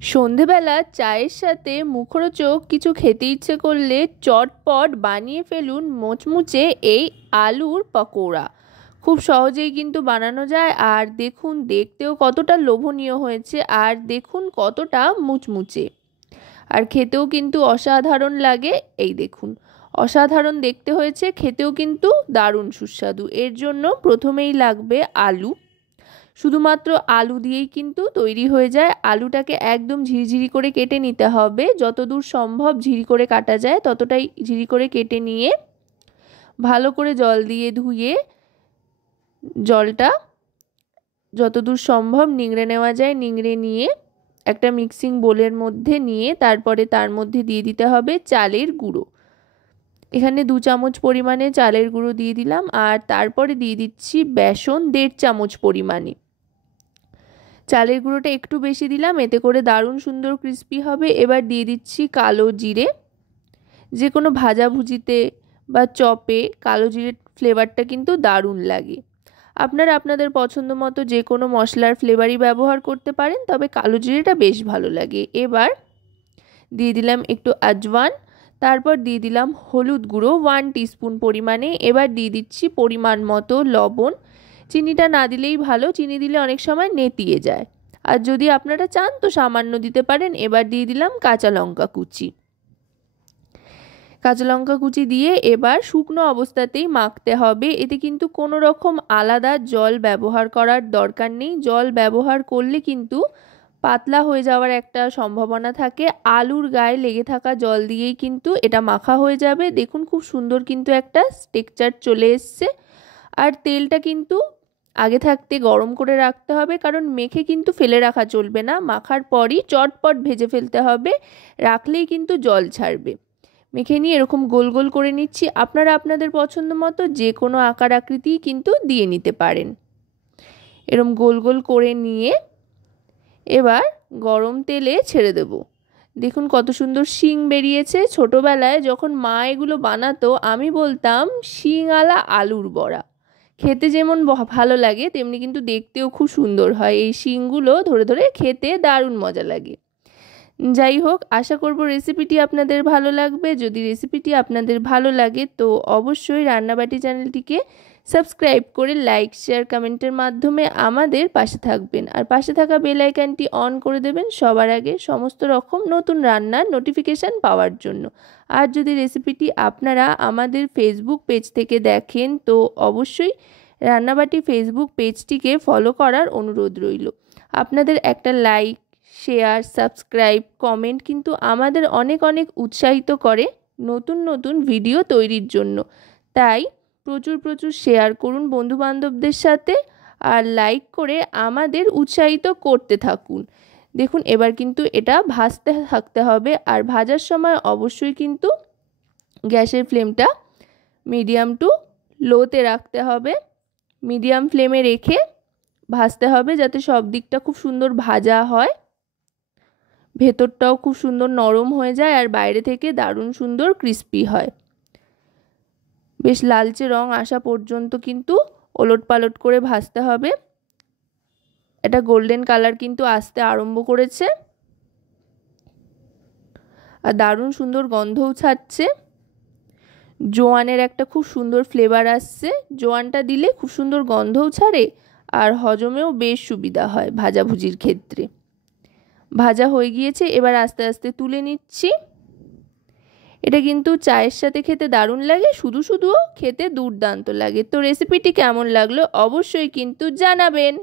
সন্ধেবেলা চায়ের সাথে মুখরোচক কিছু খেতে ইচ্ছে করলে চটপট বানিয়ে ফেলুন মুচমুচে এই আলুর পকোড়া। খুব সহজেই কিন্তু বানানো যায়, আর দেখুন দেখতেও কতটা লোভনীয় হয়েছে, আর দেখুন কতটা মুচমুচে, আর খেতেও কিন্তু অসাধারণ লাগে। এই দেখুন, অসাধারণ দেখতে হয়েছে, খেতেও কিন্তু দারুণ সুস্বাদু। এর জন্য প্রথমেই লাগবে আলু। শুধুমাত্র আলু দিয়েই কিন্তু তৈরি হয়ে যায়। আলুটাকে একদম ঝিরিঝিরি করে কেটে নিতে হবে, যতদূর সম্ভব ঝিরি করে কাটা যায় ততটাই ঝিরি করে কেটে নিয়ে ভালো করে জল দিয়ে ধুয়ে জলটা যতদূর সম্ভব নিংড়ে নেওয়া যায় নিংড়ে নিয়ে একটা মিক্সিং বোলের মধ্যে নিয়ে তারপরে তার মধ্যে দিয়ে দিতে হবে চালের গুঁড়ো। এখানে 2 চামচ পরিমাণে চালের গুঁড়ো দিয়ে দিলাম, আর তারপরে দিয়ে দিচ্ছি বেসন 1.5 চামচ পরিমাণে। চালের গুঁড়োটা একটু বেশি দিলাম, এতে করে দারুণ সুন্দর ক্রিস্পি হবে। এবার দিয়ে দিচ্ছি কালো জিরে। যে কোনো ভাজাভুজিতে বা চপে কালো জিরের ফ্লেভারটা কিন্তু দারুণ লাগে। আপনারা আপনাদের পছন্দ মতো যে কোনো মশলার ফ্লেভারই ব্যবহার করতে পারেন, তবে কালো জিরেটা বেশ ভালো লাগে। এবার দিয়ে দিলাম একটু আজওয়ান, তারপর দিয়ে দিলাম হলুদ গুঁড়ো 1 টিস্পুন পরিমাণে। এবার দিয়ে দিচ্ছি পরিমাণ মতো লবণ। চিনিটা না দিলেই ভালো, চিনি দিলে অনেক সময় নেতিয়ে যায়, আর যদি আপনারা চান তো সামান্য দিতে পারেন। এবার দিয়ে দিলাম কাঁচা লঙ্কা কুচি। কাঁচা লঙ্কা কুচি দিয়ে এবার শুকনো অবস্থাতেই মাখতে হবে। এতে কিন্তু কোনো রকম আলাদা জল ব্যবহার করার দরকার নেই। জল ব্যবহার করলে কিন্তু পাতলা হয়ে যাওয়ার একটা সম্ভাবনা থাকে। আলুর গায়ে লেগে থাকা জল দিয়েই কিন্তু এটা মাখা হয়ে যাবে। দেখুন খুব সুন্দর কিন্তু একটা টেক্সচার চলে এসছে। আর তেলটা কিন্তু আগে থাকতে গরম করে রাখতে হবে, কারণ মেখে কিন্তু ফেলে রাখা চলবে না। মাখার পরই চটপট ভেজে ফেলতে হবে, রাখলেই কিন্তু জল ছাড়বে। মেখে নিয়ে এরকম গোল গোল করে নিচ্ছি। আপনারা আপনাদের পছন্দ মতো যে কোনো আকার আকৃতি কিন্তু দিয়ে নিতে পারেন। এরকম গোল গোল করে নিয়ে এবার গরম তেলে ছেড়ে দেব। দেখুন কত সুন্দর শিং বেরিয়েছে। ছোটোবেলায় যখন মা এগুলো বানাতো আমি বলতাম শিংআলা আলুর বড়া। খেতে যেমন ভালো লাগে তেমনি কিন্তু দেখতেও খুব সুন্দর হয়। এই শিংগুলো ধরে ধরে খেতে দারুণ মজা লাগে। যাই হোক, আশা করব রেসিপিটি আপনাদের ভালো লাগবে। যদি রেসিপিটি আপনাদের ভালো লাগে তো অবশ্যই রান্নাবাটি চ্যানেলটিকে সাবস্ক্রাইব করে লাইক শেয়ার কমেন্টের মাধ্যমে আমাদের পাশে থাকবেন, আর পাশে থাকা বেল আইকনটি অন করে দেবেন সবার আগে সমস্ত রকম নতুন রান্নার নোটিফিকেশান পাওয়ার জন্য। আর যদি রেসিপিটি আপনারা আমাদের ফেসবুক পেজ থেকে দেখেন তো অবশ্যই রান্নাবাটি ফেসবুক পেজটিকে ফলো করার অনুরোধ রইল। আপনাদের একটা লাইক, শেয়ার, সাবস্ক্রাইব, কমেন্ট কিন্তু আমাদের অনেক অনেক উৎসাহিত করে নতুন নতুন ভিডিও তৈরির জন্য। তাই প্রচুর প্রচুর শেয়ার করুন বন্ধুবান্ধবদের সাথে, আর লাইক করে আমাদের উৎসাহিত করতে থাকুন। দেখুন এবার কিন্তু এটা ভাজতে থাকতে হবে, আর ভাজার সময় অবশ্যই কিন্তু গ্যাসের ফ্লেমটা মিডিয়াম টু লোতে রাখতে হবে। মিডিয়াম ফ্লেমে রেখে ভাজতে হবে যাতে সব দিকটা খুব সুন্দর ভাজা হয়, ভেতরটাও খুব সুন্দর নরম হয়ে যায়, আর বাইরে থেকে দারুণ সুন্দর ক্রিস্পি হয়। বেশ লালচে রং আসা পর্যন্ত কিন্তু ওলট পালট করে ভাজতে হবে। এটা গোল্ডেন কালার কিন্তু আসতে আরম্ভ করেছে, আর দারুণ সুন্দর গন্ধও ছাড়ছে। জোয়ানের একটা খুব সুন্দর ফ্লেভার আসছে। জোয়ানটা দিলে খুব সুন্দর গন্ধও ছাড়ে, আর হজমেও বেশ সুবিধা হয় ভাজাভুজির ক্ষেত্রে। ভাজা হয়ে গিয়েছে, এবার আস্তে আস্তে তুলে নিচ্ছি। এটা কিন্তু চায়ের সাথে খেতে দারুণ লাগে, শুধু শুধুও খেতে দুর্দান্ত লাগে। তো রেসিপিটি কেমন লাগলো অবশ্যই কিন্তু জানাবেন।